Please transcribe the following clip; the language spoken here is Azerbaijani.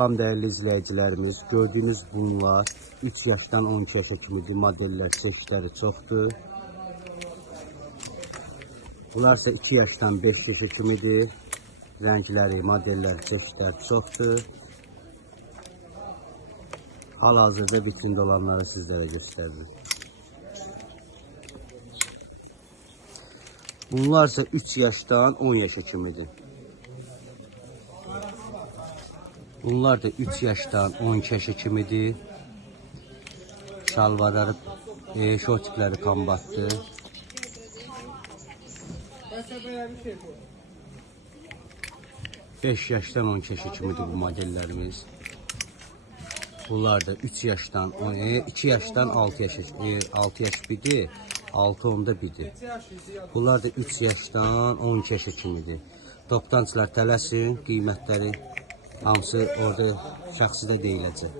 Salam değerli izleyicilerimiz. Gördüğünüz bunlar 3 yaşdan 12 yaşa kimi modeller, çeşitleri çoxdur. Bunlar ise 2 yaşdan 5 yaşa kimidir. Renkleri, modeller, çeşitler çoxdur. Hal-hazırda vitrində olanları sizlere gösteririm. Bunlar ise 3 yaşdan 10 yaşa kimidir. Bunlar da 3 yaşdan 12 yaşa kimidir. Şalvarları, şortikleri kombatlı. Beş yaşdan 12 yaşa kimidir bu modellerimiz. Bunlar da 3 yaşdan 2 yaşdan 6 yaşa 6 yaş biri, 6 onda biri. Bunlar da 3 yaşdan 12 yaşa kimidir. Toptancılar tələsin, qiymətləri hamısı orada şəxsidə deyiləcək.